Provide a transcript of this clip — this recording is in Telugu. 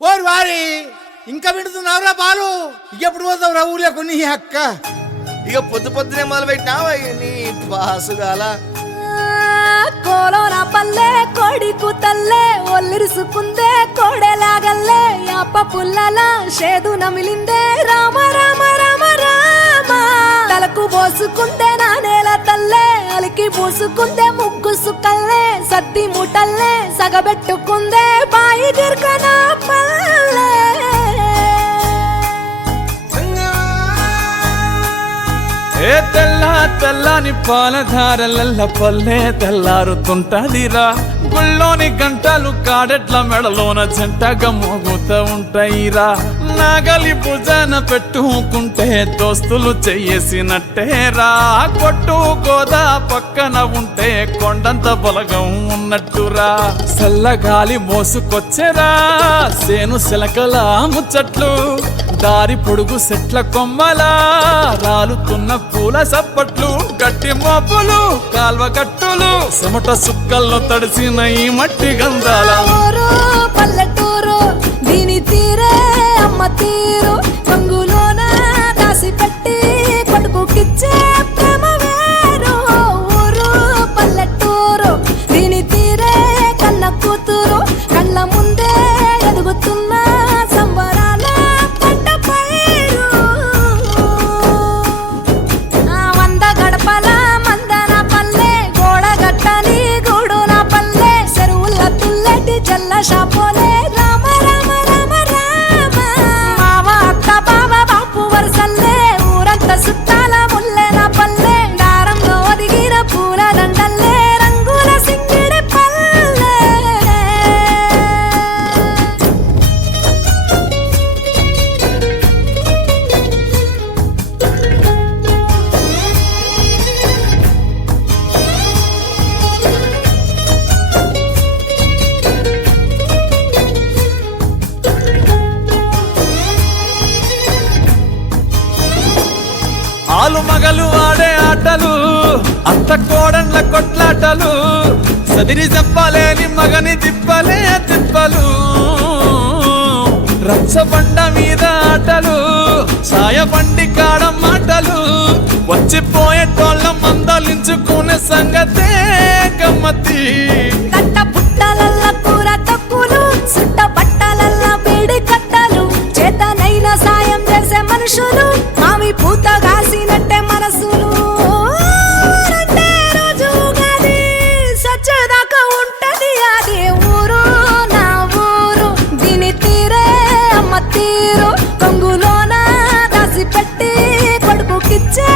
ఓరు వారి ఇంకా వింటున్నావురా బాలు ఎప్పుడు పోతావురా ఊళ్ళో కొన్ని అక్క ఇక పొద్దు పొద్దునే మొదలు పెట్టినావా నీ బాసుగాల కోలోన పల్లె కోడి కూతల్లే ఒల్లిరుసుకుందే కోడెలాగల్లే యాప పుల్లల షేదు నమిలిందే రామ రామ రామ రామ తలకు పోసుకుందే నానేల తల్లే అలికి పూసుకుందే ముగ్గు సుక్కల్లే సత్తి మూటల్లే సగబెట్టుకుందే బాయి దిర్కన పల్లె ఏ తెల్ల తెల్లని పాలధారలల్ల పల్లె తెల్లారుతుంటదిరా గుళ్ళోని గంటలు కాడెట్ల మెడలోన జంటగా మోగుతూ ఉంటాయిరా నాగలి భుజాన పెట్టుకుంటే దోస్తులు చెయ్యేసినట్టేరా కొట్టు గోదా పక్కన ఉంటే కొండంత బలగం ఉన్నట్టురా చల్లగాలి మోసుకొచ్చెరా సేను శిలకల ముచ్చట్లు దారి పొడుగు సెట్ల కొమ్మలా రాలుతున్న పూల సప్పట్లు గట్టి మోపులు కాల్వ గట్టులు చెమట సుక్కల్లో తడిసిన ఈ మట్టి గంధాల పల్లెటూరు దీని తీరే అమ్మ తీరు రంగులోన దాసి పెట్టి కొడుకుకిచ్చే ప్రేమ వేరు ఊరు పల్లెటూరు దీని తీరే కన్న కూతురు కళ్ళ ముందే ఎదుగుతున్న సంబరాల పంట పైరు వంద గడపల మందన పల్లె గోడ గట్టని గూడున పల్లె చెరువుల తుల్లటి జల్ల షాపోలే రామ రామ రామ రామ మావ అక్క బావ బాపు వరసల్లే ఊరంత సుట్టాల ముల్లెన పల్లె దారంలో ఒదిగిన పూల దండల్లే రంగుల సింగిడి పల్లె ఆలు మగలు ఆడే ఆటలు అంత కోడన్ల కొట్లాటలు సదిరి చెప్పలేని మగని తిప్పలే తిప్పలు రచ్చబండ మీద ఆటలు సాయబండి కాడ మాటలు వచ్చిపోయేటోళ్ళ మందలించుకునే సంగతే గమ్మతి తట్ట పుట్టలల్ల కూర తక్కులు సుట్ట పట్టలల్ల బీడి కట్టలు చేతనైన సాయం చేసే మనుషులు మావి పూత కాసినట్టే మనసులు రెండే రోజు గది సచ్చదాకా ఉంటది అది ఊరు నా ఊరు దీని తీరే అమ్మ తీరు కొంగులోన దాసి పెట్టి కొడుకుకిచ్చే